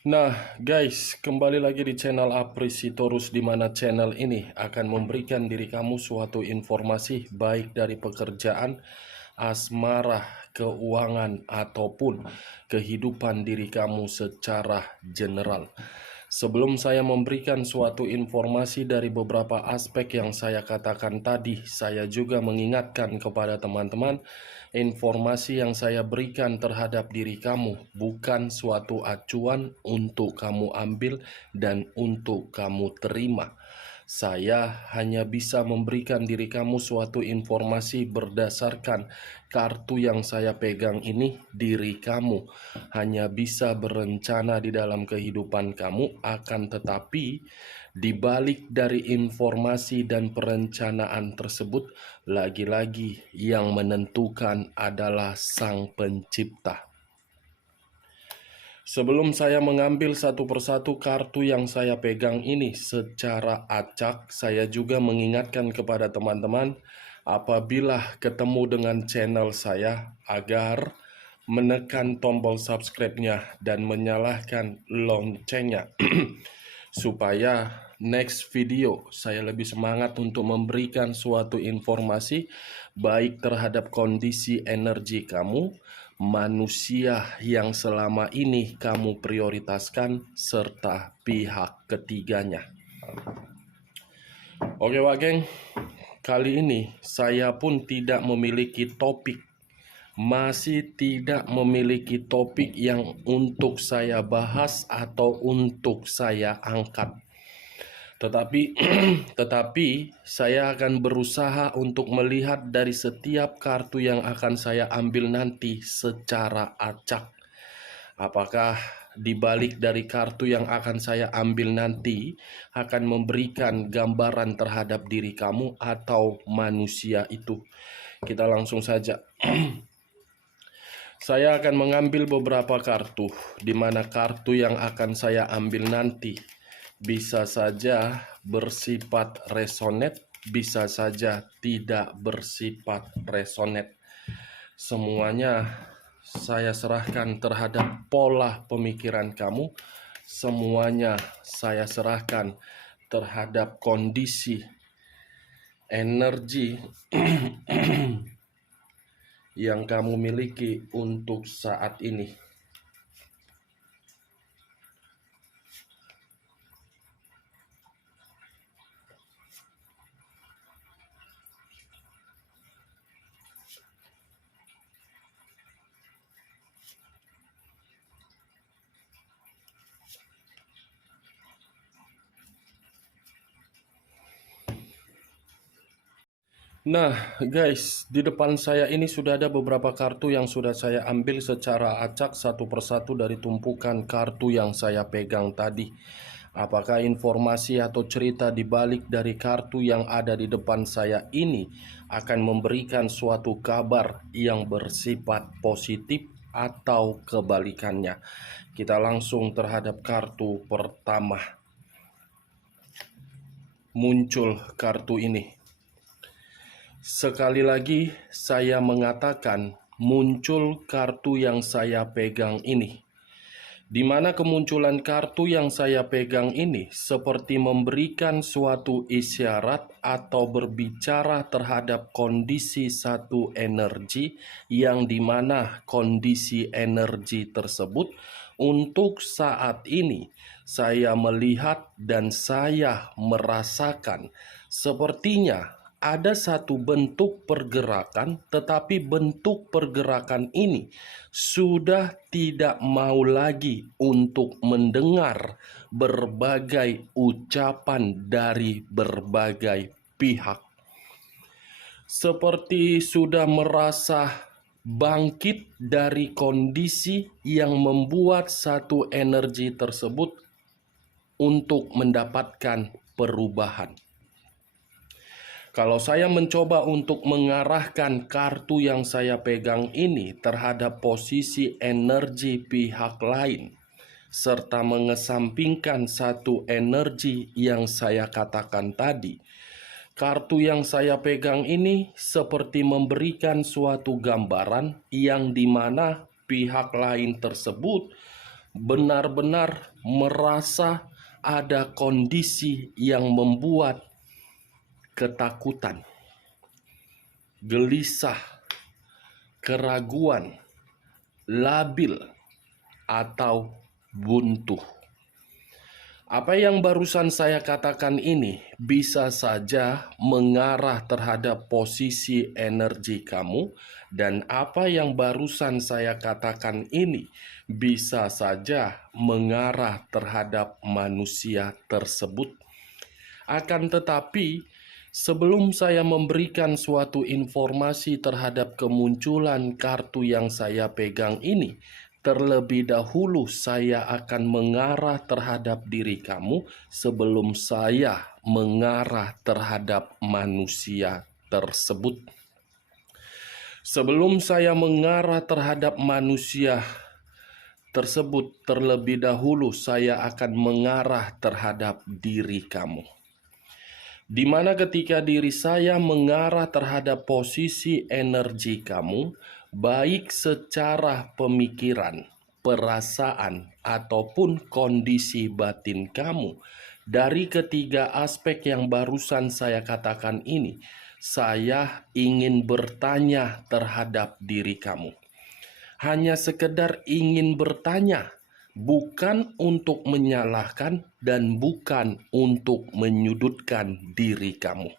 Nah, guys, kembali lagi di channel Apresitorus, di mana channel ini akan memberikan diri kamu suatu informasi baik dari pekerjaan, asmara, keuangan, ataupun kehidupan diri kamu secara general. Sebelum saya memberikan suatu informasi dari beberapa aspek yang saya katakan tadi, saya juga mengingatkan kepada teman-teman, informasi yang saya berikan terhadap diri kamu bukan suatu acuan untuk kamu ambil dan untuk kamu terima. Saya hanya bisa memberikan diri kamu suatu informasi berdasarkan kartu yang saya pegang ini. Diri kamu hanya bisa berencana di dalam kehidupan kamu, akan tetapi di balik dari informasi dan perencanaan tersebut, lagi-lagi yang menentukan adalah Sang Pencipta. Sebelum saya mengambil satu persatu kartu yang saya pegang ini secara acak, saya juga mengingatkan kepada teman-teman apabila ketemu dengan channel saya agar menekan tombol subscribe-nya dan menyalakan loncengnya supaya next video saya lebih semangat untuk memberikan suatu informasi baik terhadap kondisi energi kamu, manusia yang selama ini kamu prioritaskan, serta pihak ketiganya. Oke Wak Geng, kali ini saya pun tidak memiliki topik, masih tidak memiliki topik yang untuk saya bahas atau untuk saya angkat. Tetapi saya akan berusaha untuk melihat dari setiap kartu yang akan saya ambil nanti secara acak. Apakah di balik dari kartu yang akan saya ambil nanti akan memberikan gambaran terhadap diri kamu atau manusia itu? Kita langsung saja. Saya akan mengambil beberapa kartu, di mana kartu yang akan saya ambil nanti bisa saja bersifat resonate, bisa saja tidak bersifat resonate. Semuanya saya serahkan terhadap pola pemikiran kamu. Semuanya saya serahkan terhadap kondisi energi yang kamu miliki untuk saat ini. Nah, guys, di depan saya ini sudah ada beberapa kartu yang sudah saya ambil secara acak satu persatu dari tumpukan kartu yang saya pegang tadi. Apakah informasi atau cerita di balik dari kartu yang ada di depan saya ini akan memberikan suatu kabar yang bersifat positif atau kebalikannya? Kita langsung terhadap kartu pertama. Muncul kartu ini. Sekali lagi saya mengatakan muncul kartu yang saya pegang ini. Di mana kemunculan kartu yang saya pegang ini seperti memberikan suatu isyarat atau berbicara terhadap kondisi satu energi, yang dimana kondisi energi tersebut untuk saat ini saya melihat dan saya merasakan sepertinya ada satu bentuk pergerakan, tetapi bentuk pergerakan ini sudah tidak mau lagi untuk mendengar berbagai ucapan dari berbagai pihak. Seperti sudah merasa bangkit dari kondisi yang membuat satu energi tersebut untuk mendapatkan perubahan. Kalau saya mencoba untuk mengarahkan kartu yang saya pegang ini terhadap posisi energi pihak lain, serta mengesampingkan satu energi yang saya katakan tadi, kartu yang saya pegang ini seperti memberikan suatu gambaran yang dimana pihak lain tersebut benar-benar merasa ada kondisi yang membuat ketakutan, gelisah, keraguan, labil, atau buntu. Apa yang barusan saya katakan ini bisa saja mengarah terhadap posisi energi kamu, dan apa yang barusan saya katakan ini bisa saja mengarah terhadap manusia tersebut. Akan tetapi, sebelum saya memberikan suatu informasi terhadap kemunculan kartu yang saya pegang ini, terlebih dahulu saya akan mengarah terhadap diri kamu sebelum saya mengarah terhadap manusia tersebut. Sebelum saya mengarah terhadap manusia tersebut, terlebih dahulu saya akan mengarah terhadap diri kamu. Di mana ketika diri saya mengarah terhadap posisi energi kamu, baik secara pemikiran, perasaan, ataupun kondisi batin kamu, dari ketiga aspek yang barusan saya katakan ini, saya ingin bertanya terhadap diri kamu. Hanya sekedar ingin bertanya, bukan untuk menyalahkan dan bukan untuk menyudutkan diri kamu.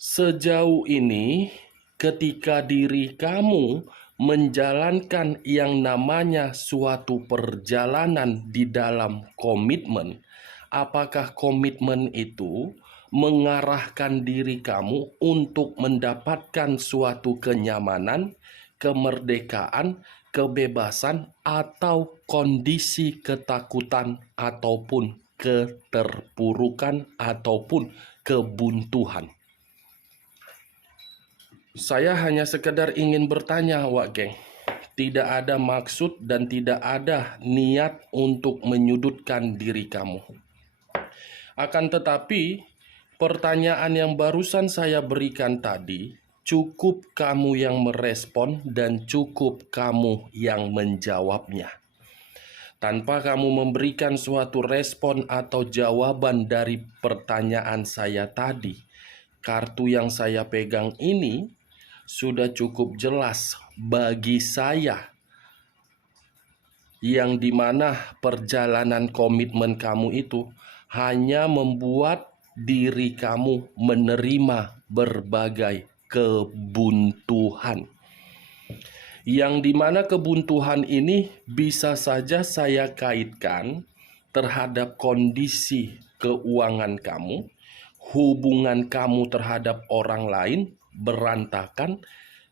Sejauh ini, ketika diri kamu menjalankan yang namanya suatu perjalanan di dalam komitmen, apakah komitmen itu mengarahkan diri kamu untuk mendapatkan suatu kenyamanan, kemerdekaan, kebebasan, atau kondisi ketakutan, ataupun keterpurukan, ataupun kebuntuan? Saya hanya sekedar ingin bertanya, Wak Geng. Tidak ada maksud dan tidak ada niat untuk menyudutkan diri kamu. Akan tetapi, pertanyaan yang barusan saya berikan tadi, cukup kamu yang merespon dan cukup kamu yang menjawabnya. Tanpa kamu memberikan suatu respon atau jawaban dari pertanyaan saya tadi, kartu yang saya pegang ini sudah cukup jelas bagi saya, yang dimana perjalanan komitmen kamu itu hanya membuat diri kamu menerima berbagai kebuntuan. Yang dimana kebuntuan ini bisa saja saya kaitkan terhadap kondisi keuangan kamu, hubungan kamu terhadap orang lain berantakan,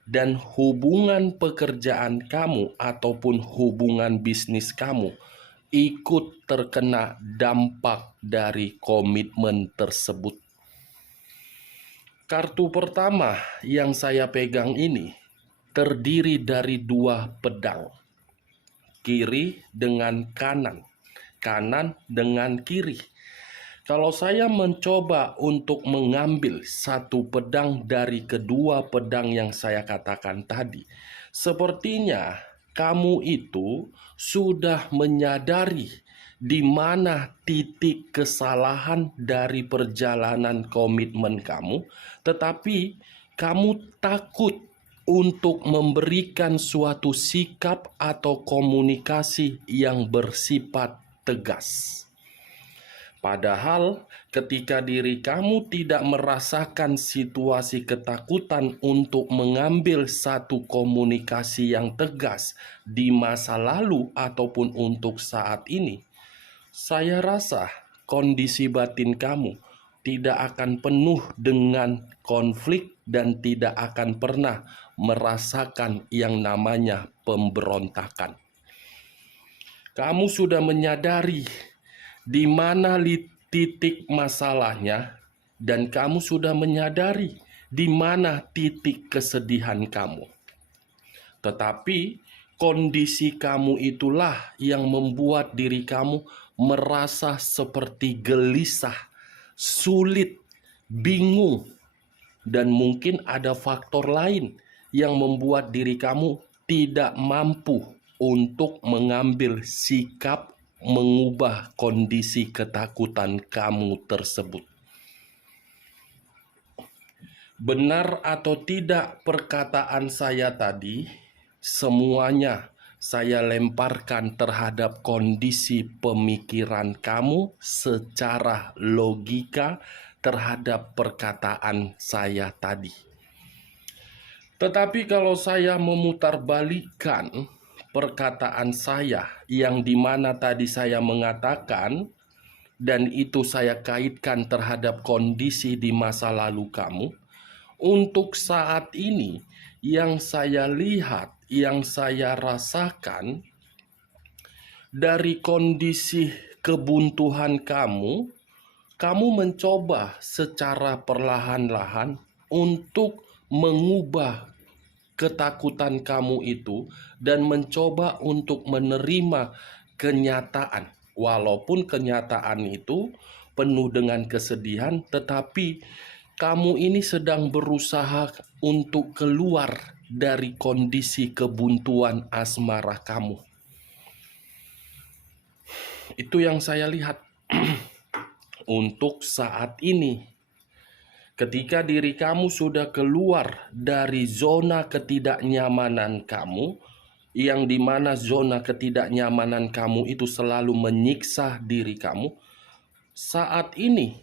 dan hubungan pekerjaan kamu ataupun hubungan bisnis kamu ikut terkena dampak dari komitmen tersebut. Kartu pertama yang saya pegang ini terdiri dari dua pedang, kiri dengan kanan, kanan dengan kiri. Kalau saya mencoba untuk mengambil satu pedang dari kedua pedang yang saya katakan tadi, sepertinya kamu itu sudah menyadari di mana titik kesalahan dari perjalanan komitmen kamu, tetapi kamu takut untuk memberikan suatu sikap atau komunikasi yang bersifat tegas. Padahal ketika diri kamu tidak merasakan situasi ketakutan untuk mengambil satu komunikasi yang tegas di masa lalu ataupun untuk saat ini, saya rasa kondisi batin kamu tidak akan penuh dengan konflik dan tidak akan pernah merasakan yang namanya pemberontakan. Kamu sudah menyadari di mana titik masalahnya, dan kamu sudah menyadari di mana titik kesedihan kamu. Tetapi kondisi kamu itulah yang membuat diri kamu merasa seperti gelisah, sulit, bingung, dan mungkin ada faktor lain yang membuat diri kamu tidak mampu untuk mengambil sikap mengubah kondisi ketakutan kamu tersebut. Benar atau tidak perkataan saya tadi, semuanya saya lemparkan terhadap kondisi pemikiran kamu secara logika terhadap perkataan saya tadi. Tetapi kalau saya memutarbalikkan perkataan saya yang dimana tadi saya mengatakan, dan itu saya kaitkan terhadap kondisi di masa lalu kamu, untuk saat ini yang saya lihat, yang saya rasakan dari kondisi kebuntuhan kamu, kamu mencoba secara perlahan-lahan untuk mengubah ketakutan kamu itu dan mencoba untuk menerima kenyataan. Walaupun kenyataan itu penuh dengan kesedihan, tetapi kamu ini sedang berusaha untuk keluar dari kondisi kebuntuan asmara kamu. Itu yang saya lihat untuk saat ini. Ketika diri kamu sudah keluar dari zona ketidaknyamanan kamu, yang dimana zona ketidaknyamanan kamu itu selalu menyiksa diri kamu, saat ini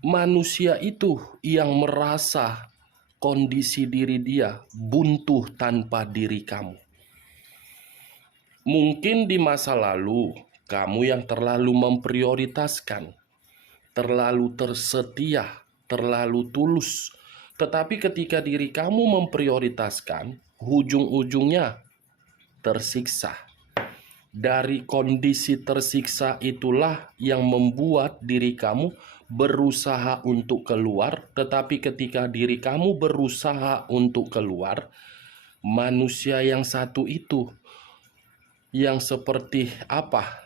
manusia itu yang merasa kondisi diri dia buntu tanpa diri kamu. Mungkin di masa lalu kamu yang terlalu memprioritaskan, terlalu tersetia, terlalu tulus. Tetapi ketika diri kamu memprioritaskan, ujung-ujungnya tersiksa. Dari kondisi tersiksa itulah yang membuat diri kamu berusaha untuk keluar. Tetapi ketika diri kamu berusaha untuk keluar, manusia yang satu itu yang seperti apa?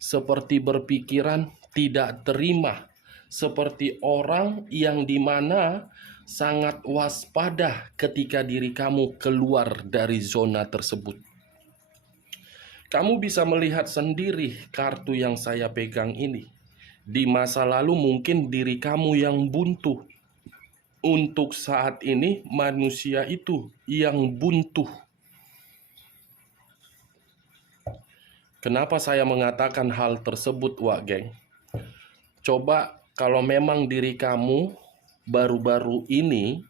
Seperti berpikiran tidak terima, seperti orang yang dimana sangat waspada ketika diri kamu keluar dari zona tersebut. Kamu bisa melihat sendiri kartu yang saya pegang ini. Di masa lalu mungkin diri kamu yang buntu. Untuk saat ini manusia itu yang buntu. Kenapa saya mengatakan hal tersebut, Wak Geng? Coba kalau memang diri kamu baru-baru ini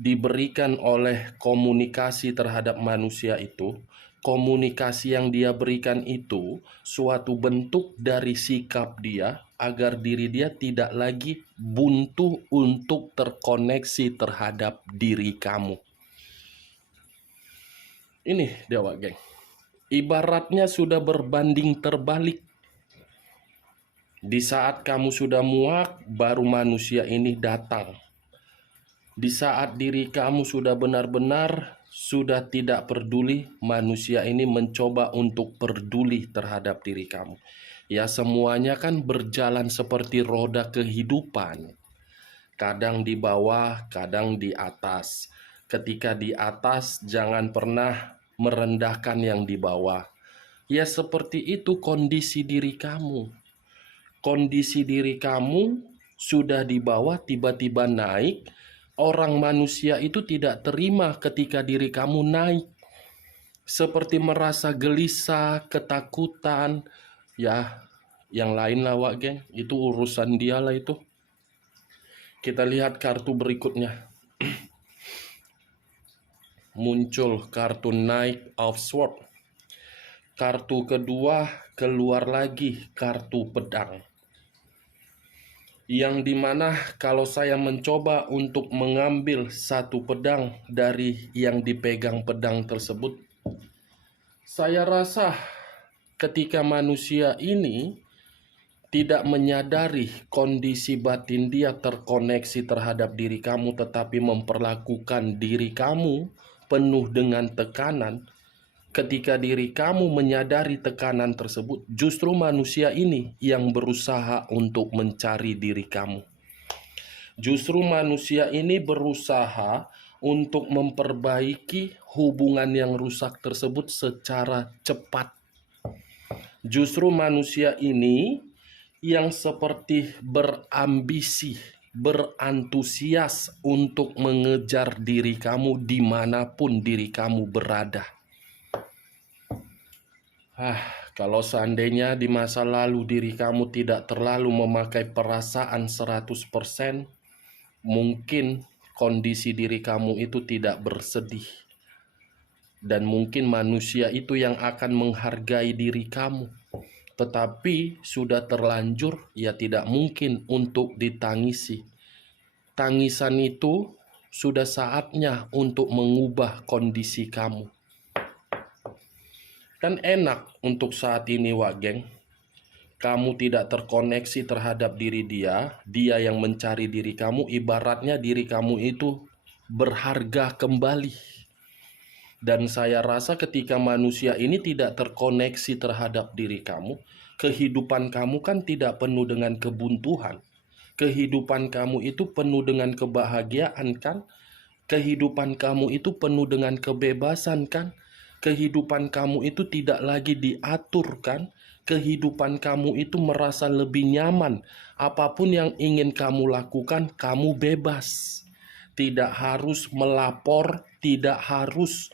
diberikan oleh komunikasi terhadap manusia itu, komunikasi yang dia berikan itu suatu bentuk dari sikap dia agar diri dia tidak lagi buntu untuk terkoneksi terhadap diri kamu. Ini dia, Wak Geng. Ibaratnya sudah berbanding terbalik. Di saat kamu sudah muak, baru manusia ini datang. Di saat diri kamu sudah benar-benar sudah tidak peduli, manusia ini mencoba untuk peduli terhadap diri kamu. Ya, semuanya kan berjalan seperti roda kehidupan. Kadang di bawah, kadang di atas. Ketika di atas, jangan pernah merendahkan yang di bawah. Ya, seperti itu kondisi diri kamu. Kondisi diri kamu sudah di bawah, tiba-tiba naik. Orang manusia itu tidak terima ketika diri kamu naik. Seperti merasa gelisah, ketakutan. Ya, yang lain lah, Wak Geng. Itu urusan dia lah itu. Kita lihat kartu berikutnya. Muncul kartu Knight of Swords. Kartu kedua keluar lagi kartu pedang. Yang dimana kalau saya mencoba untuk mengambil satu pedang dari yang dipegang pedang tersebut, saya rasa ketika manusia ini tidak menyadari kondisi batin dia terkoneksi terhadap diri kamu, tetapi memperlakukan diri kamu penuh dengan tekanan. Ketika diri kamu menyadari tekanan tersebut, justru manusia ini yang berusaha untuk mencari diri kamu. Justru manusia ini berusaha untuk memperbaiki hubungan yang rusak tersebut secara cepat. Justru manusia ini yang seperti berambisi, berantusias untuk mengejar diri kamu dimanapun diri kamu berada. Kalau seandainya di masa lalu diri kamu tidak terlalu memakai perasaan 100%, mungkin kondisi diri kamu itu tidak bersedih. Dan mungkin manusia itu yang akan menghargai diri kamu. Tetapi sudah terlanjur, ya tidak mungkin untuk ditangisi. Tangisan itu sudah saatnya untuk mengubah kondisi kamu. Kan enak untuk saat ini, Wak Geng. Kamu tidak terkoneksi terhadap diri dia, dia yang mencari diri kamu, ibaratnya diri kamu itu berharga kembali. Dan saya rasa ketika manusia ini tidak terkoneksi terhadap diri kamu, kehidupan kamu kan tidak penuh dengan kebuntuan. Kehidupan kamu itu penuh dengan kebahagiaan kan? Kehidupan kamu itu penuh dengan kebebasan kan? Kehidupan kamu itu tidak lagi diatur kan? Kehidupan kamu itu merasa lebih nyaman. Apapun yang ingin kamu lakukan, kamu bebas. Tidak harus melapor, tidak harus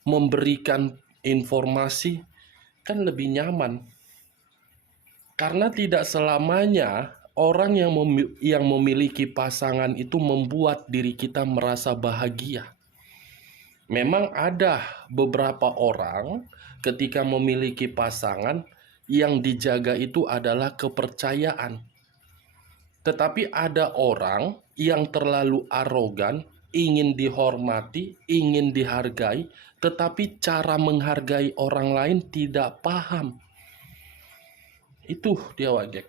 memberikan informasi, kan lebih nyaman. Karena tidak selamanya orang yang memiliki pasangan itu membuat diri kita merasa bahagia. Memang ada beberapa orang ketika memiliki pasangan yang dijaga itu adalah kepercayaan. Tetapi ada orang yang terlalu arogan, ingin dihormati, ingin dihargai, tetapi cara menghargai orang lain tidak paham. Itu dia, Wajek.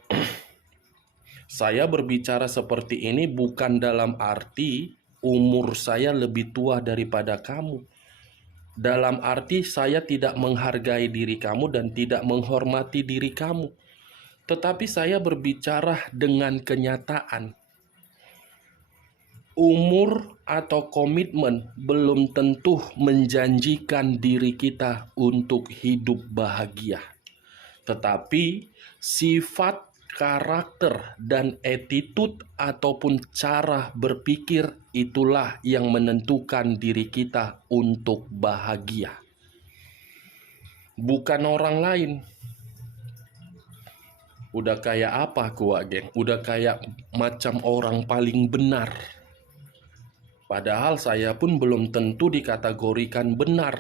Saya berbicara seperti ini bukan dalam arti umur saya lebih tua daripada kamu. Dalam arti saya tidak menghargai diri kamu dan tidak menghormati diri kamu. Tetapi saya berbicara dengan kenyataan. Umur atau komitmen belum tentu menjanjikan diri kita untuk hidup bahagia. Tetapi sifat, karakter, dan attitude ataupun cara berpikir itulah yang menentukan diri kita untuk bahagia. Bukan orang lain. Udah kayak apa aku, geng? Udah kayak macam orang paling benar. Padahal saya pun belum tentu dikategorikan benar.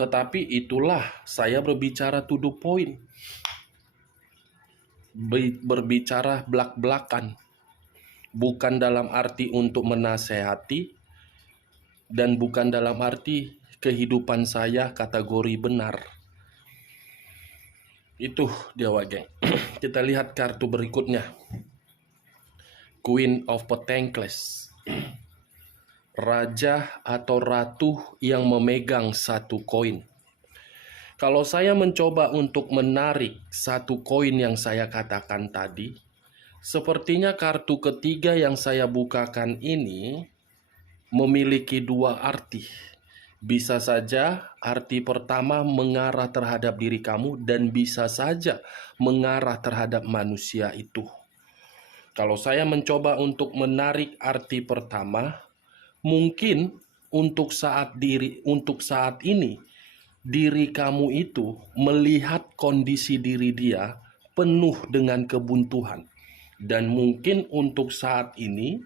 Tetapi itulah saya berbicara to the point. Berbicara belak-belakan, bukan dalam arti untuk menasehati, dan bukan dalam arti kehidupan saya kategori benar. Itu dia, Wageng. Kita lihat kartu berikutnya, Queen of Pentacles, raja atau ratu yang memegang satu koin. Kalau saya mencoba untuk menarik satu koin yang saya katakan tadi, sepertinya kartu ketiga yang saya bukakan ini memiliki dua arti. Bisa saja arti pertama mengarah terhadap diri kamu dan bisa saja mengarah terhadap manusia itu. Kalau saya mencoba untuk menarik arti pertama, mungkin untuk saat ini diri kamu itu melihat kondisi diri dia penuh dengan kebuntuan. Dan mungkin untuk saat ini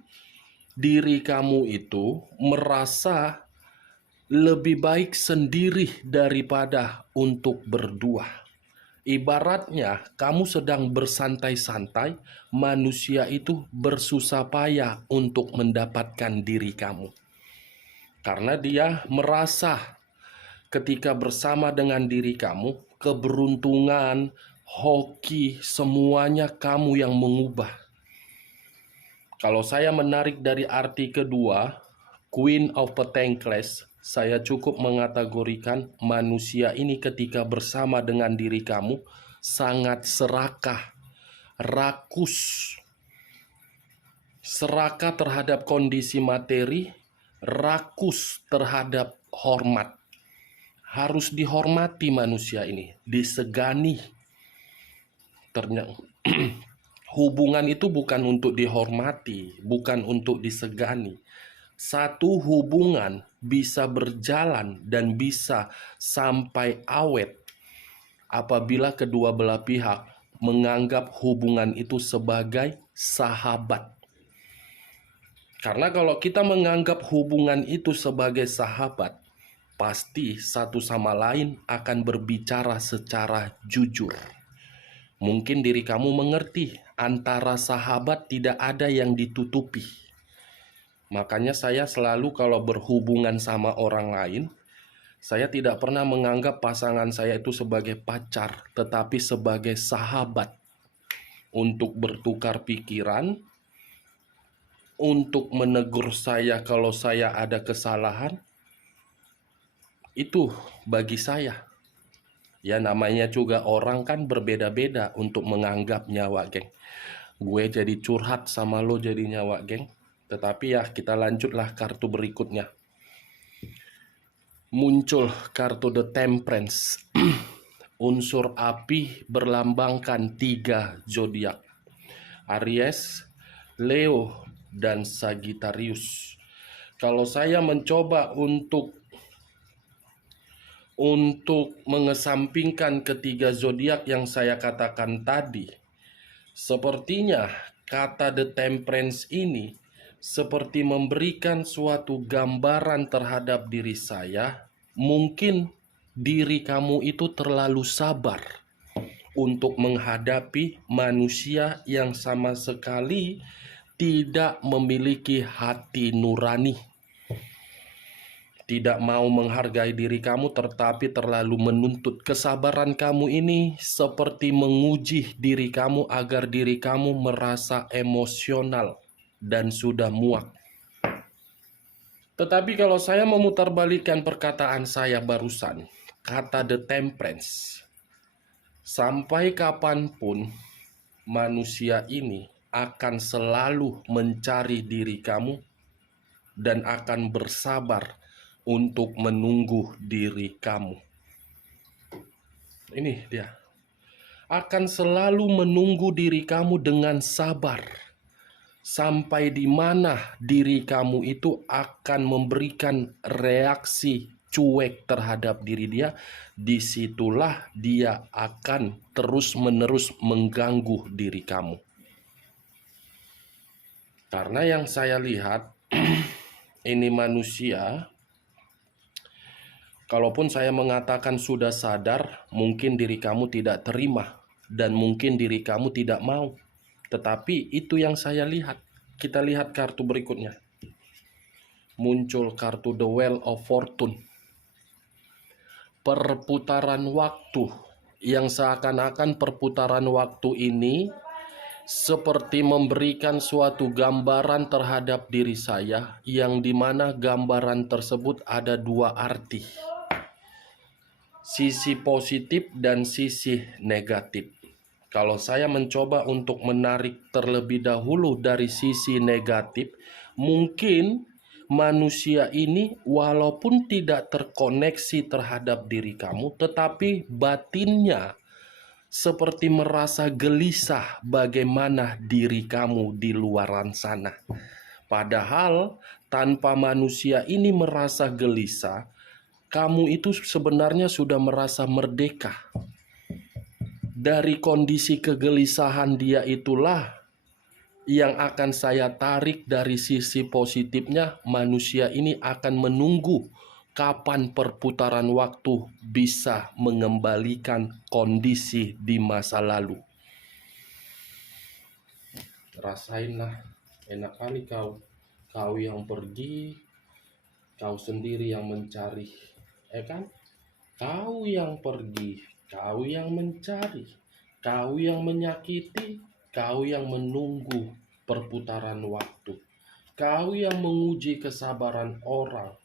diri kamu itu merasa lebih baik sendiri daripada untuk berdua. Ibaratnya kamu sedang bersantai-santai, manusia itu bersusah payah untuk mendapatkan diri kamu. Karena dia merasa ketika bersama dengan diri kamu, keberuntungan, hoki, semuanya kamu yang mengubah. Kalau saya menarik dari arti kedua, Queen of Pentacles, saya cukup mengategorikan manusia ini ketika bersama dengan diri kamu sangat serakah, rakus. serakah terhadap kondisi materi, rakus terhadap hormat. Harus dihormati manusia ini, disegani. Ternyata hubungan itu bukan untuk dihormati, bukan untuk disegani. Satu hubungan bisa berjalan dan bisa sampai awet apabila kedua belah pihak menganggap hubungan itu sebagai sahabat. Karena kalau kita menganggap hubungan itu sebagai sahabat, pasti satu sama lain akan berbicara secara jujur. Mungkin diri kamu mengerti, antara sahabat tidak ada yang ditutupi. Makanya saya selalu kalau berhubungan sama orang lain, saya tidak pernah menganggap pasangan saya itu sebagai pacar, tetapi sebagai sahabat. Untuk bertukar pikiran, untuk menegur saya kalau saya ada kesalahan, itu bagi saya. Ya namanya juga orang kan berbeda-beda untuk menganggap nyawa, geng. Gue jadi curhat sama lo jadi nyawa, geng. Tetapi ya kita lanjutlah kartu berikutnya. Muncul kartu The Temperance. Unsur api berlambangkan 3 zodiak. Aries, Leo, dan Sagittarius. Kalau saya mencoba untuk mengesampingkan ketiga zodiak yang saya katakan tadi, sepertinya kata The Temperance ini seperti memberikan suatu gambaran terhadap diri saya. Mungkin diri kamu itu terlalu sabar untuk menghadapi manusia yang sama sekali tidak memiliki hati nurani. Tidak mau menghargai diri kamu tetapi terlalu menuntut. Kesabaran kamu ini seperti menguji diri kamu agar diri kamu merasa emosional dan sudah muak. Tetapi kalau saya memutarbalikkan perkataan saya barusan, kata The Temperance, sampai kapanpun manusia ini akan selalu mencari diri kamu dan akan bersabar untuk menunggu diri kamu. Ini dia. Akan selalu menunggu diri kamu dengan sabar. Sampai di mana diri kamu itu akan memberikan reaksi cuek terhadap diri dia, disitulah dia akan terus-menerus mengganggu diri kamu. Karena yang saya lihat, ini manusia, kalaupun saya mengatakan sudah sadar, mungkin diri kamu tidak terima dan mungkin diri kamu tidak mau. Tetapi itu yang saya lihat. Kita lihat kartu berikutnya. Muncul kartu The Wheel of Fortune. Perputaran waktu, yang seakan-akan perputaran waktu ini seperti memberikan suatu gambaran terhadap diri saya, yang dimana gambaran tersebut ada 2 arti. Sisi positif dan sisi negatif. Kalau saya mencoba untuk menarik terlebih dahulu dari sisi negatif, mungkin manusia ini walaupun tidak terkoneksi terhadap diri kamu, tetapi batinnya seperti merasa gelisah bagaimana diri kamu di luaran sana. Padahal tanpa manusia ini merasa gelisah, kamu itu sebenarnya sudah merasa merdeka. Dari kondisi kegelisahan dia itulah yang akan saya tarik dari sisi positifnya. Manusia ini akan menunggu kapan perputaran waktu bisa mengembalikan kondisi di masa lalu. Rasainlah, enak kali kau yang pergi, kau sendiri yang mencari, kan? Kau yang pergi, kau yang mencari, kau yang menyakiti, kau yang menunggu perputaran waktu, kau yang menguji kesabaran orang.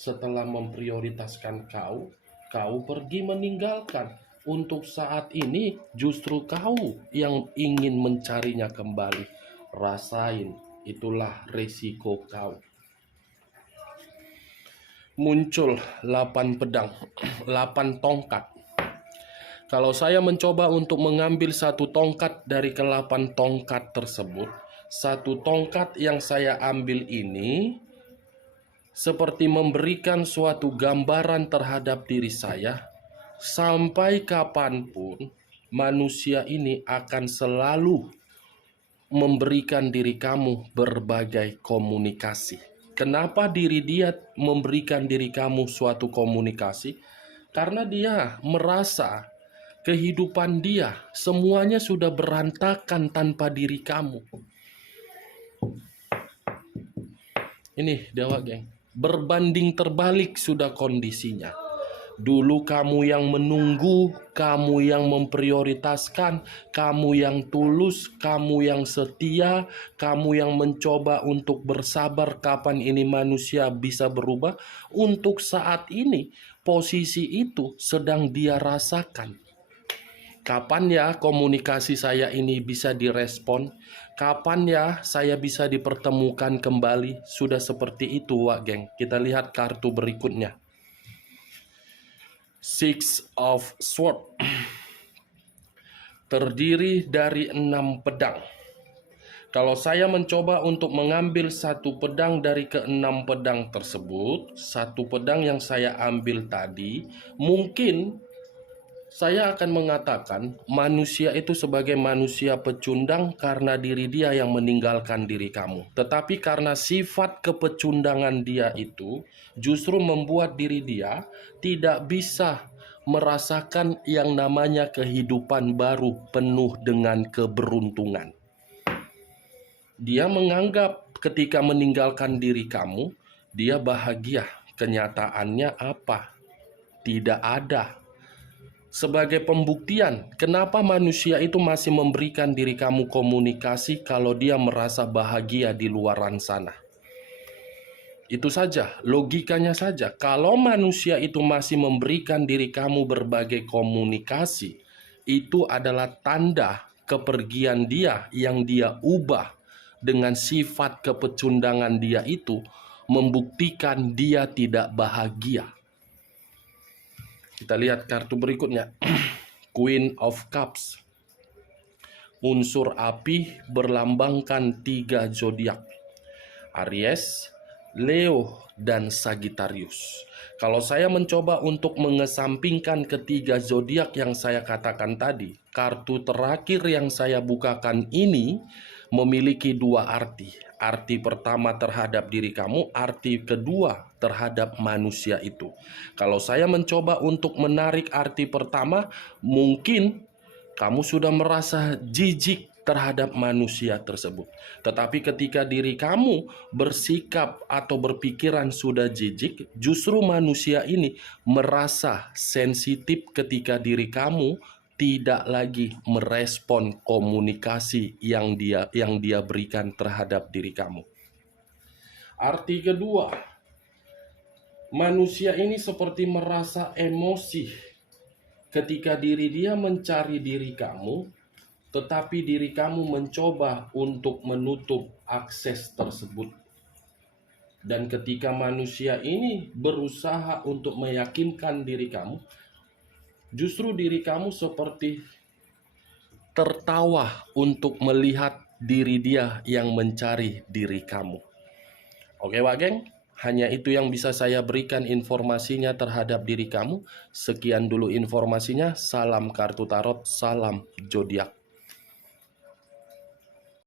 Setelah memprioritaskan kau pergi meninggalkan. Untuk saat ini justru kau yang ingin mencarinya kembali. Rasain, itulah resiko kau. Muncul 8 pedang, 8 tongkat. Kalau saya mencoba untuk mengambil satu tongkat dari ke-8 tongkat tersebut, satu tongkat yang saya ambil ini seperti memberikan suatu gambaran terhadap diri saya. Sampai kapanpun manusia ini akan selalu memberikan diri kamu berbagai komunikasi. Kenapa diri dia memberikan diri kamu suatu komunikasi? Karena dia merasa kehidupan dia semuanya sudah berantakan tanpa diri kamu. Ini Dewa geng, berbanding terbalik sudah kondisinya. Dulu kamu yang menunggu, kamu yang memprioritaskan, kamu yang tulus, kamu yang setia, kamu yang mencoba untuk bersabar kapan ini manusia bisa berubah. Untuk saat ini, posisi itu sedang dia rasakan. Kapan ya komunikasi saya ini bisa direspon? Kapan ya saya bisa dipertemukan kembali? Sudah seperti itu, Wak geng. Kita lihat kartu berikutnya. Six of Swords. Terdiri dari 6 pedang. Kalau saya mencoba untuk mengambil satu pedang dari ke-6 pedang tersebut, satu pedang yang saya ambil tadi, mungkin saya akan mengatakan manusia itu sebagai manusia pecundang karena diri dia yang meninggalkan diri kamu. Tetapi karena sifat kepecundangan dia itu justru membuat diri dia tidak bisa merasakan yang namanya kehidupan baru penuh dengan keberuntungan. Dia menganggap ketika meninggalkan diri kamu, dia bahagia. Kenyataannya apa? Tidak ada. Sebagai pembuktian, kenapa manusia itu masih memberikan diri kamu komunikasi kalau dia merasa bahagia di luaran sana? Itu saja, logikanya saja. Kalau manusia itu masih memberikan diri kamu berbagai komunikasi, itu adalah tanda kepergian dia yang dia ubah dengan sifat kepecundangan dia itu, membuktikan dia tidak bahagia. Kita lihat kartu berikutnya. Queen of Cups. Unsur api berlambangkan 3 zodiak. Aries, Leo, dan Sagittarius. Kalau saya mencoba untuk mengesampingkan ketiga zodiak yang saya katakan tadi, kartu terakhir yang saya bukakan ini memiliki 2 arti. Arti pertama terhadap diri kamu, arti kedua terhadap manusia itu. Kalau saya mencoba untuk menarik arti pertama, mungkin kamu sudah merasa jijik terhadap manusia tersebut. Tetapi ketika diri kamu bersikap atau berpikiran sudah jijik, justru manusia ini merasa sensitif ketika diri kamu tidak lagi merespon komunikasi yang dia berikan terhadap diri kamu. Arti kedua, manusia ini seperti merasa emosi ketika diri dia mencari diri kamu, tetapi diri kamu mencoba untuk menutup akses tersebut. Dan ketika manusia ini berusaha untuk meyakinkan diri kamu, justru diri kamu seperti tertawa untuk melihat diri dia yang mencari diri kamu. Oke Wak geng, hanya itu yang bisa saya berikan informasinya terhadap diri kamu. Sekian dulu informasinya. Salam kartu tarot, salam zodiak.